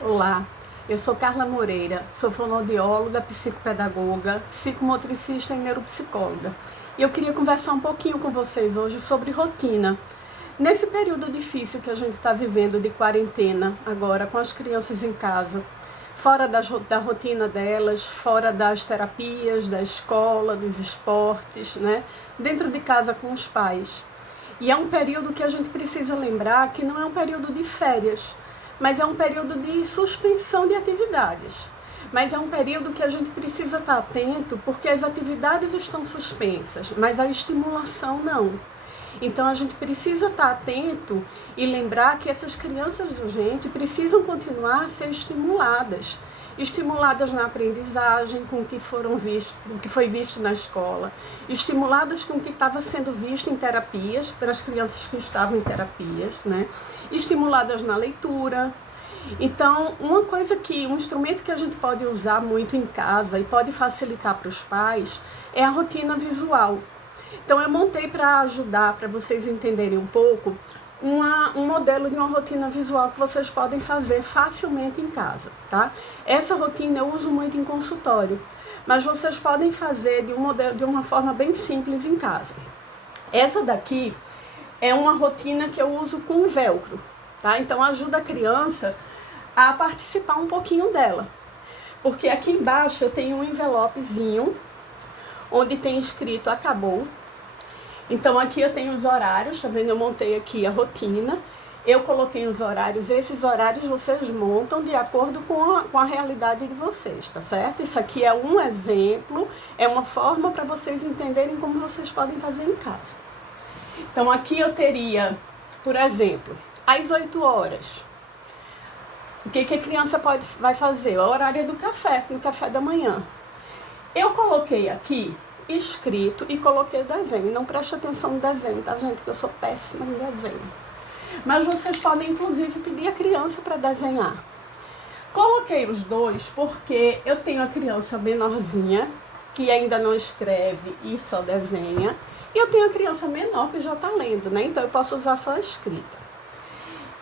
Olá, eu sou Carla Moreira, sou fonoaudióloga, psicopedagoga, psicomotricista e neuropsicóloga. E eu queria conversar um pouquinho com vocês hoje sobre rotina. Nesse período difícil que a gente está vivendo de quarentena, agora com as crianças em casa, fora da rotina delas, fora das terapias, da escola, dos esportes, né? Dentro de casa com os pais. E é um período que a gente precisa lembrar que não é um período de férias, mas é um período de suspensão de atividades. Mas é um período que a gente precisa estar atento, porque as atividades estão suspensas, mas a estimulação não. Então a gente precisa estar atento e lembrar que essas crianças da gente precisam continuar a ser estimuladas. Estimuladas na aprendizagem, com o que foi visto na escola, estimuladas com o que estava sendo visto em terapias, para as crianças que estavam em terapias, né? Estimuladas na leitura. Então, um instrumento que a gente pode usar muito em casa e pode facilitar para os pais é a rotina visual. Então, eu montei para ajudar, para vocês entenderem um pouco, um modelo de uma rotina visual que vocês podem fazer facilmente em casa, tá? Essa rotina eu uso muito em consultório, mas vocês podem fazer de uma forma bem simples em casa. Essa daqui é uma rotina que eu uso com velcro, tá? Então ajuda a criança a participar um pouquinho dela. Porque aqui embaixo eu tenho um envelopezinho onde tem escrito acabou. Então aqui eu tenho os horários, tá vendo? Eu montei aqui a rotina, eu coloquei os horários, esses horários vocês montam de acordo com a realidade de vocês, tá certo? Isso aqui é um exemplo, é uma forma para vocês entenderem como vocês podem fazer em casa. Então aqui eu teria, por exemplo, às 8 horas, o que a criança vai fazer? O horário do café, no café da manhã. Eu coloquei aqui escrito e coloquei o desenho. Não preste atenção no desenho, tá, gente? Que eu sou péssima em desenho. Mas vocês podem, inclusive, pedir a criança para desenhar. Coloquei os dois porque eu tenho a criança menorzinha, que ainda não escreve e só desenha. E eu tenho a criança menor que já está lendo, né? Então eu posso usar só a escrita.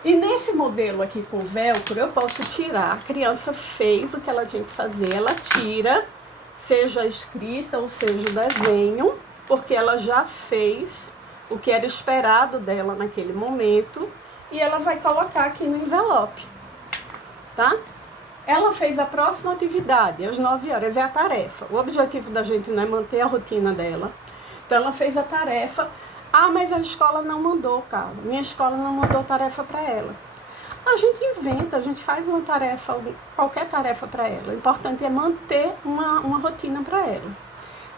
E nesse modelo aqui com velcro, eu posso tirar. A criança fez o que ela tinha que fazer, ela tira, seja a escrita ou seja o desenho, porque ela já fez o que era esperado dela naquele momento e ela vai colocar aqui no envelope, tá? Ela fez a próxima atividade, às 9 horas, é a tarefa. O objetivo da gente não é manter a rotina dela. Então ela fez a tarefa. Ah, mas a escola não mandou, Carla. Minha escola não mandou tarefa para ela. A gente inventa, a gente faz uma tarefa, qualquer tarefa para ela. O importante é manter uma rotina para ela.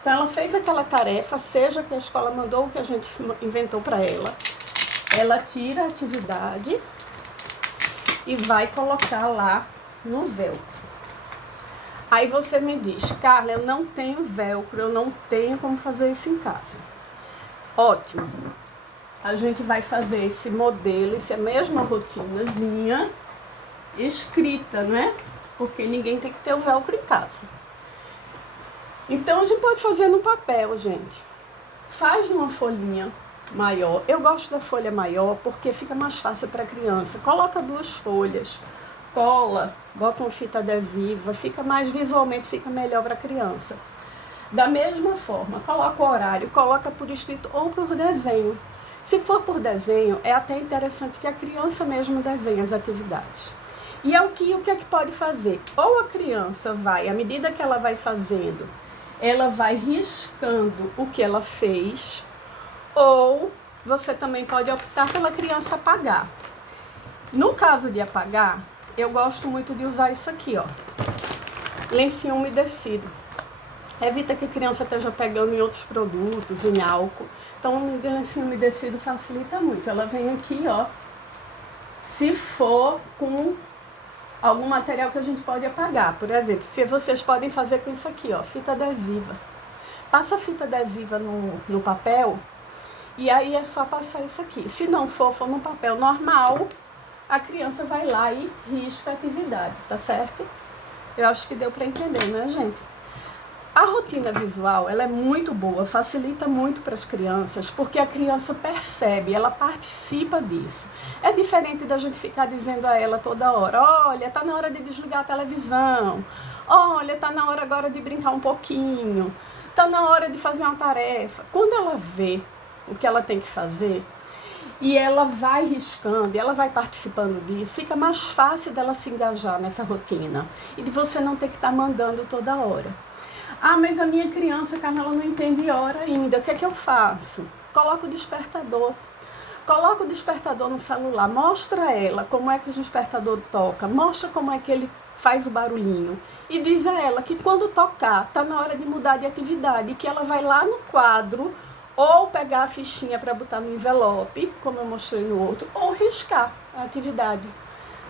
Então, ela fez aquela tarefa, seja que a escola mandou ou que a gente inventou para ela. Ela tira a atividade e vai colocar lá no velcro. Aí você me diz, Carla, eu não tenho velcro, eu não tenho como fazer isso em casa. Ótimo. A gente vai fazer esse modelo, essa mesma rotinazinha escrita, né? Porque ninguém tem que ter o velcro em casa. Então, a gente pode fazer no papel, gente. Faz numa folhinha maior. Eu gosto da folha maior porque fica mais fácil para a criança. Coloca 2 folhas, cola, bota uma fita adesiva, visualmente fica melhor para a criança. Da mesma forma, coloca o horário, coloca por escrito ou por desenho. Se for por desenho, é até interessante que a criança mesmo desenhe as atividades. E o que é que pode fazer? Ou a criança vai, à medida que ela vai fazendo, ela vai riscando o que ela fez, ou você também pode optar pela criança apagar. No caso de apagar, eu gosto muito de usar isso aqui, ó, lencinho umedecido. Evita que a criança esteja pegando em outros produtos, em álcool. Então, o lencinho umedecido facilita muito. Ela vem aqui, ó. Se for com algum material que a gente pode apagar. Por exemplo, se vocês podem fazer com isso aqui, ó, fita adesiva. Passa a fita adesiva no papel e aí é só passar isso aqui. Se não for no papel normal, a criança vai lá e risca a atividade, tá certo? Eu acho que deu para entender, né, gente? A rotina visual, ela é muito boa, facilita muito para as crianças, porque a criança percebe, ela participa disso. É diferente da gente ficar dizendo a ela toda hora, olha, tá na hora de desligar a televisão, olha, tá na hora agora de brincar um pouquinho, tá na hora de fazer uma tarefa. Quando ela vê o que ela tem que fazer, e ela vai riscando, ela vai participando disso, fica mais fácil dela se engajar nessa rotina, e de você não ter que estar mandando toda hora. Ah, mas a minha criança, Carla, não entende hora ainda. O que é que eu faço? Coloca o despertador. Coloca o despertador no celular. Mostra a ela como é que o despertador toca. Mostra como é que ele faz o barulhinho. E diz a ela que quando tocar, está na hora de mudar de atividade. Que ela vai lá no quadro, ou pegar a fichinha para botar no envelope, como eu mostrei no outro, ou riscar a atividade.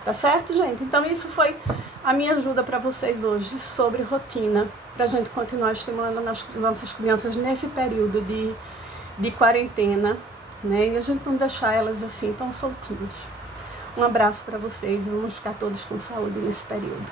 Tá certo, gente? Então isso foi a minha ajuda para vocês hoje sobre rotina, para a gente continuar estimulando as nossas crianças nesse período de quarentena, né? E a gente não deixar elas assim tão soltinhas. Um abraço para vocês e vamos ficar todos com saúde nesse período.